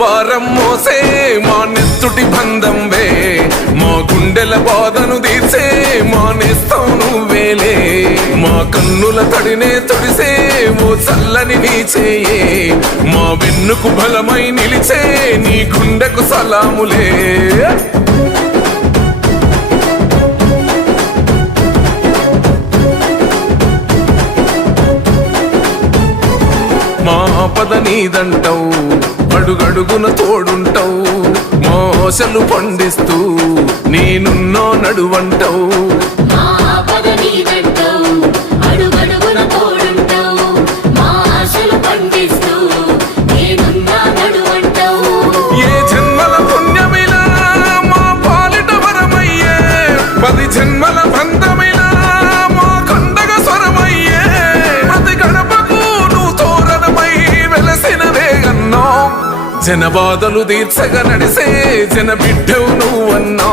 భారం మోసే మా నెత్తుటి బంధం వే, మా గుండెల బాధను తీర్చే మా నేస్తం నువ్వేలే. మా కన్నుల తడినే తొడిసే ఓ చల్లని నీ చేయే, మా వెన్నుకు బలమై నిలిచే నీ గుండెకు సలాములే. మా పద నీదంటావు, అడుగడుగున తోడుంటావు, మోసలు పండిస్తూ నేనున్నో నడువంటావు. ఏ జన్మల పుణ్యమిలా మా పాలిట వరమయ్యే, 10 జన్మల బంధమిలా మా కండగ స్వరమయ్యే. ప్రతి గడపకు నువ్వు తోరణమై వెలసినవే అన్నో, జన బాధలు తీర్చగా నడిసే జన బిడ్డవు నువ్వన్నా.